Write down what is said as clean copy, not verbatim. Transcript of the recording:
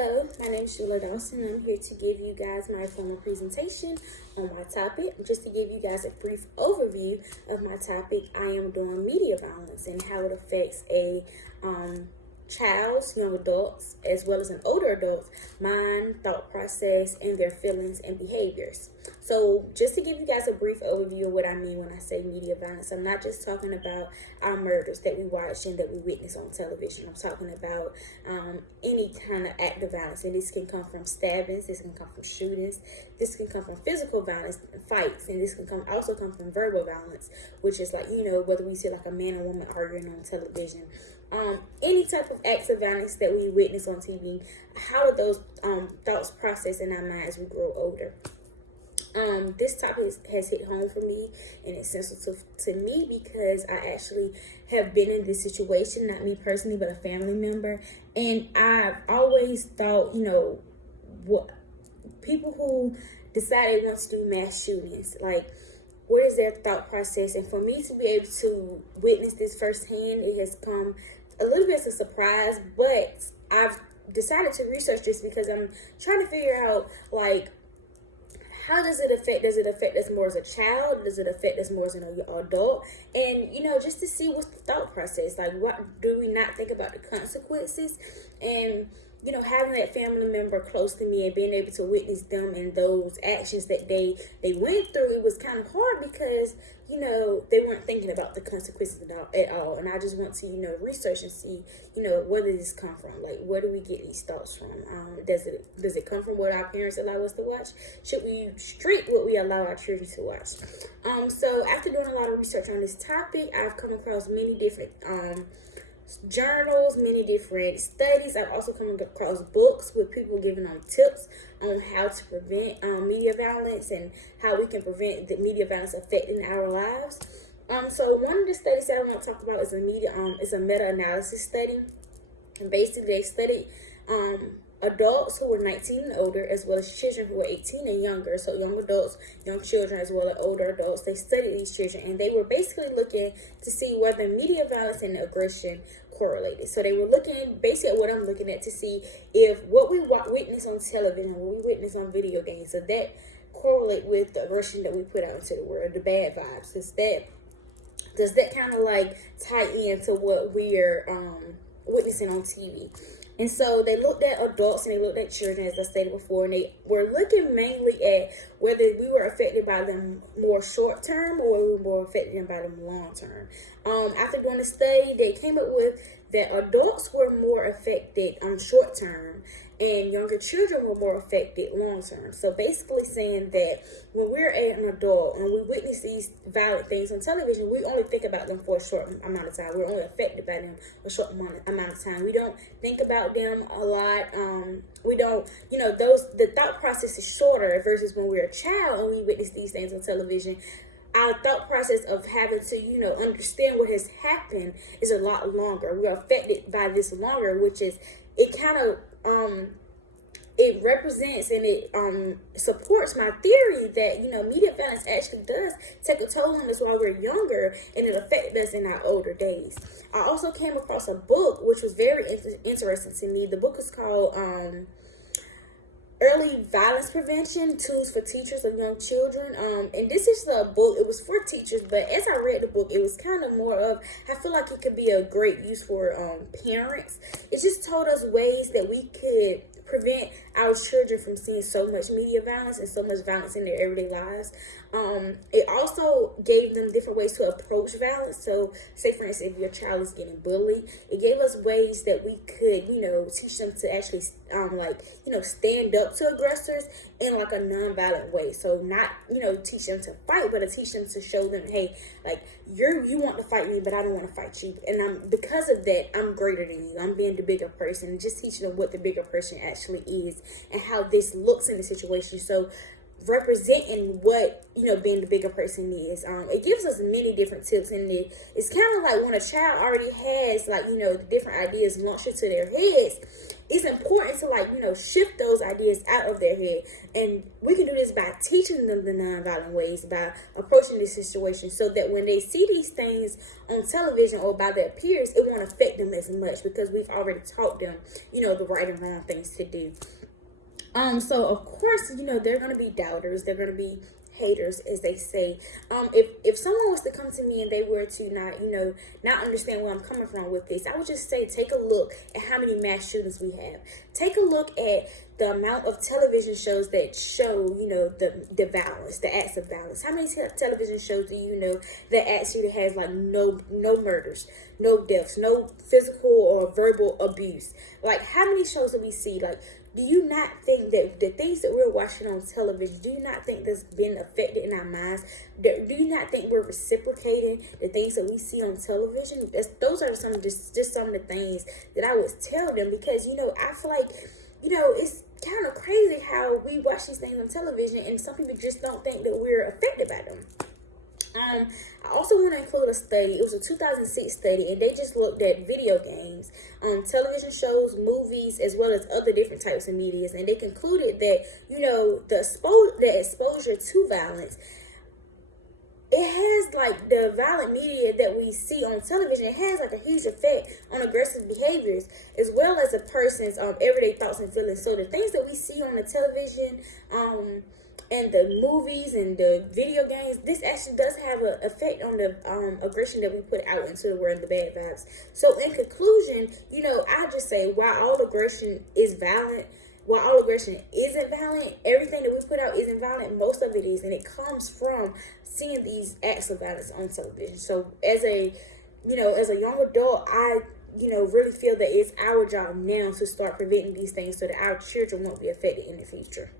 Hello, my name is Sheila Dawson. I'm here to give you guys my formal presentation on my topic. Just to give you guys a brief overview of my topic, I am doing media violence and how it affects a child's, young adults, as well as an older adult's mind, thought process, and their feelings and behaviors. So just to give you guys a brief overview of what I mean when I say media violence, I'm not just talking about our murders that we watch and that we witness on television. I'm talking about any kind of act of violence, and this can come from stabbings, this can come from shootings, this can come from physical violence, fights, and this can also come from verbal violence, which is like, whether we see like a man and woman arguing on television, any type of acts of violence that we witness on TV. How do those thoughts process in our minds as we grow older? This topic has hit home for me, and it's sensitive to me because I actually have been in this situation, not me personally, but a family member. And I've always thought, what people who decide they want to do mass shootings, like, what is their thought process? And for me to be able to witness this firsthand, it has come a little bit as a surprise, but I've decided to research this because I'm trying to figure out, like, how does it affect? Does it affect us more as a child? Does it affect us more as an adult? And, just to see what's the thought process. Like, what do we not think about the consequences? And, having that family member close to me and being able to witness them and those actions that they went through, it was kind of hard because, they weren't thinking about the consequences at all. And I just want to, research and see, where does this come from? Like, where do we get these thoughts from? Does it come from what our parents allow us to watch? Should we restrict what we allow our children to watch? So after doing a lot of research on this topic, I've come across many different journals, many different studies. I've also come across books with people giving them tips on how to prevent media violence and how we can prevent the media violence affecting our lives. So one of the studies that I want to talk about is a meta-analysis study, and basically they studied adults who were 19 and older, as well as children who were 18 and younger. So young adults, young children, as well as older adults. They studied these children, and they were basically looking to see whether media violence and aggression correlated. So they were looking basically at what I'm looking at to see if what we witness on television, what we witness on video games, so that correlate with the aggression that we put out into the world, the bad vibes. Does that kind of like tie into what we're witnessing on TV? And so they looked at adults and they looked at children, as I stated before, and they were looking mainly at whether we were affected by them more short term or we were more affected by them long term. After doing the study, they came up with that adults were more affected short term and younger children were more affected long term. So basically saying that when we're an adult and we witness these violent things on television, we only think about them for a short amount of time. We're only affected by them a short amount of time. We don't think about them a lot. We don't, the thought process is shorter versus when we're a child and we witness these things on television. Our thought process of having to, understand what has happened is a lot longer. We're affected by this longer, which is, it kind of, it represents and it supports my theory that, media violence actually does take a toll on us while we're younger, and it affected us in our older days. I also came across a book which was very interesting to me. The book is called Early Violence Prevention, Tools for Teachers of Young Children. And this is a book, it was for teachers, but as I read the book, it was kind of more of, I feel like it could be a great use for parents. It just told us ways that we could prevent our children from seeing so much media violence and so much violence in their everyday lives. It also gave them different ways to approach violence. So say, for instance, if your child is getting bullied, it gave us ways that we could, teach them to actually, stand up to aggressors in like a non-violent way. So not, teach them to fight, but to teach them to show them, hey, like, you want to fight me, but I don't want to fight you. And because of that, I'm greater than you. I'm being the bigger person, and just teaching them what the bigger person actually is and how this looks in the situation. So representing what, you know, being the bigger person is. It gives us many different tips in it. It's kind of like when a child already has, like, you know, the different ideas launched into their heads, it's important to, like, you know, shift those ideas out of their head. And we can do this by teaching them the nonviolent ways, by approaching this situation, so that when they see these things on television or by their peers, it won't affect them as much, because we've already taught them, you know, the right and wrong things to do. So of course, you know, they're going to be doubters. They're going to be haters, as they say. If someone was to come to me and they were to not understand where I'm coming from with this, I would just say, take a look at how many mass shootings we have. Take a look at the amount of television shows that show, you know, the violence, the acts of violence. How many television shows do you know that actually has, like, no murders, no deaths, no physical or verbal abuse? Like, how many shows do we see? Like, do you not think that the things that we're watching on television, do you not think that's been affected in our minds? Do you not think we're reciprocating the things that we see on television? Those are some of the things that I would tell them, because, you know, I feel like, you know, it's kind of crazy how we watch these things on television and some people just don't think that we're affected by them. I also want to include a study. It was a 2006 study, and they just looked at video games, television shows, movies, as well as other different types of media, and they concluded that, you know, the exposure to violence, it has, like, the violent media that we see on television, it has, like, a huge effect on aggressive behaviors, as well as a person's everyday thoughts and feelings. So the things that we see on the television, and the movies and the video games, this actually does have an effect on the aggression that we put out into the world, the bad vibes. So in conclusion, you know, I just say, while all aggression isn't violent, everything that we put out isn't violent, most of it is, and it comes from seeing these acts of violence on television. So as a young adult, I, you know, really feel that it's our job now to start preventing these things so that our children won't be affected in the future.